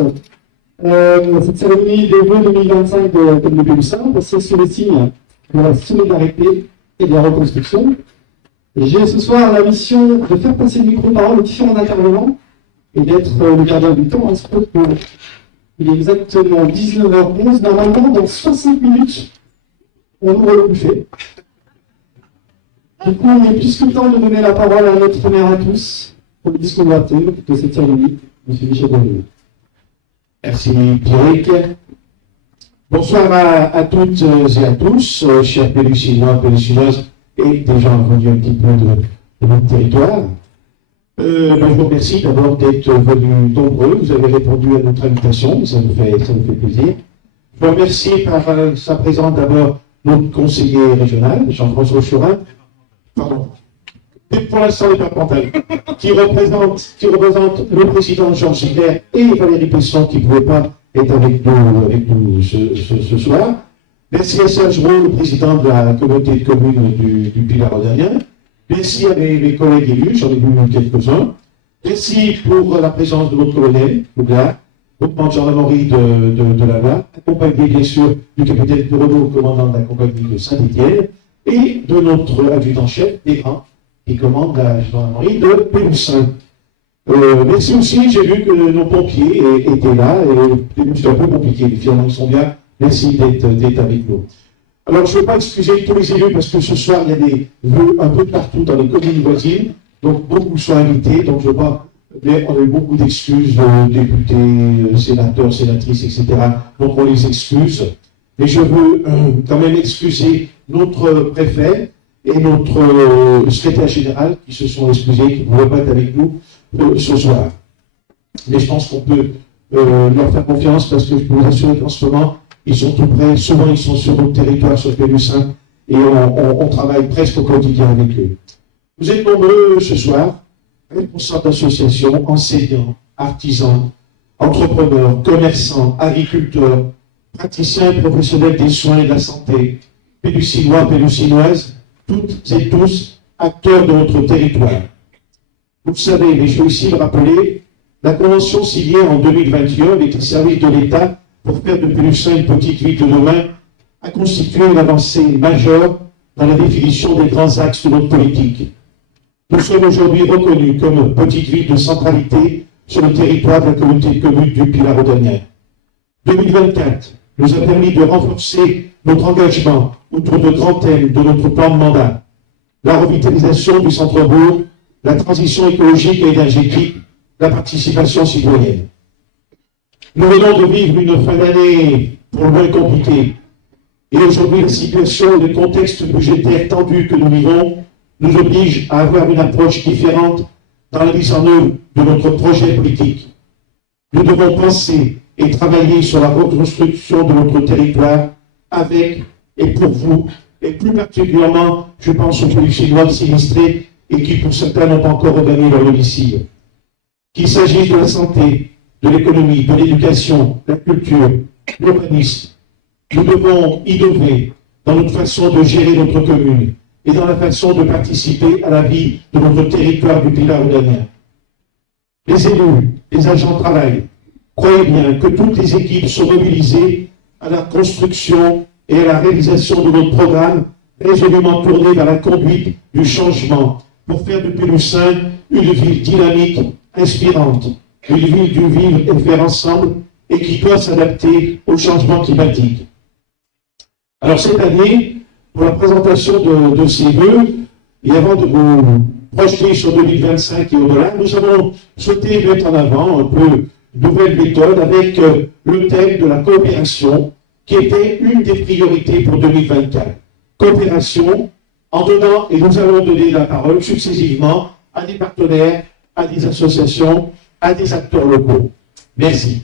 tous. Cette cérémonie des vœux 2025 de Commune Pélussin, c'est sous le signe de la solidarité et de la reconstruction. J'ai ce soir la mission de faire passer le micro-parole aux différents intervenants et d'être le gardien du temps. Il est exactement 19h11. Normalement, dans 60 minutes, on ouvre le buffet. Du coup, il est plus que temps de donner la parole à notre maire à tous pour le discours de cette cérémonie, M. Michel Bonneau. Merci Pierrick. Bonsoir à toutes et à tous, chers Pélussinois, Pélussinoises et des gens venus un petit peu de notre territoire. Je vous remercie d'abord d'être venus nombreux. Vous avez répondu à notre invitation, ça nous fait plaisir. Je vous remercie par sa présence d'abord notre conseiller régional, Jean-François Chorin, pardon, pour l'instant les Perpentales, qui représente le président Jean Gilbert et Valérie Pesson qui ne pouvaient pas être avec nous ce soir. Merci à Serge Roux, le président de la communauté de communes du Pilar-Auderghem. Merci à mes collègues élus, j'en ai vu quelques-uns. Merci pour la présence de notre colonel, Douglas, lieutenant de gendarmerie de la Loire, accompagné bien sûr du capitaine Renaud, commandant de la compagnie de Saint-Étienne, et de notre adjudant-chef, Desgrands, qui commande la gendarmerie de Pélussin. Merci aussi, j'ai vu que nos pompiers étaient là, et c'est un peu compliqué, les finalement ils sont bien. Merci d'être avec nous. Alors, je ne veux pas excuser tous les élus parce que ce soir, il y a des vœux un peu partout dans les communes voisines, donc beaucoup sont invités, donc je ne veux pas, mais on a eu beaucoup d'excuses, députés, sénateurs, sénatrices, etc. Donc on les excuse. Mais je veux quand même excuser notre préfet et notre secrétaire général qui se sont excusés, qui ne pouvaient pas être avec nous ce soir. Mais je pense qu'on peut leur faire confiance parce que je peux vous assurer qu'en ce moment, ils sont tout près, souvent ils sont sur notre territoire, sur Pélussin, et on travaille presque au quotidien avec eux. Vous êtes nombreux ce soir, responsables d'associations, enseignants, artisans, entrepreneurs, commerçants, agriculteurs, praticiens et professionnels des soins et de la santé, Pélussinois, Pélussinoises, toutes et tous acteurs de notre territoire. Vous le savez, mais je veux aussi le rappeler, la Convention signée en 2021 avec les services de l'État pour faire de Pélussin une petite ville de demain a constitué une avancée majeure dans la définition des grands axes de notre politique. Nous sommes aujourd'hui reconnus comme petite ville de centralité sur le territoire de la communauté de communes du Pilar-Auderghem. 2024 nous a permis de renforcer notre engagement autour de grands thèmes de notre plan de mandat. La revitalisation du centre-bourg, la transition écologique et énergétique, la participation citoyenne. Nous venons de vivre une fin d'année pour le moins compliquée. Et aujourd'hui, la situation et le contexte budgétaire tendu que nous vivons nous obligent à avoir une approche différente dans la mise en œuvre de notre projet politique. Nous devons penser et travailler sur la reconstruction de notre territoire avec et pour vous, et plus particulièrement, je pense aux Pélussinois sinistrés et qui, pour certains, n'ont pas encore regagné leur domicile. Qu'il s'agisse de la santé, de l'économie, de l'éducation, de la culture, de l'urbanisme, nous devons innover dans notre façon de gérer notre commune et dans la façon de participer à la vie de notre territoire du Pilar-Auderghem. Les élus, les agents de travail, croyez bien que toutes les équipes sont mobilisées à la construction et à la réalisation de notre programme résolument tourné vers la conduite du changement pour faire de Pélussin une ville dynamique, inspirante, une ville du vivre et faire ensemble et qui doit s'adapter au changement climatique. Alors cette année, pour la présentation de ces vœux, et avant de vous projeter sur 2025 et au-delà, nous avons souhaité mettre en avant un peu de nouvelles méthodes avec le thème de la coopération qui était une des priorités pour 2024. Coopération en donnant, et nous allons donner la parole successivement à des partenaires, à des associations, à des acteurs locaux. Merci.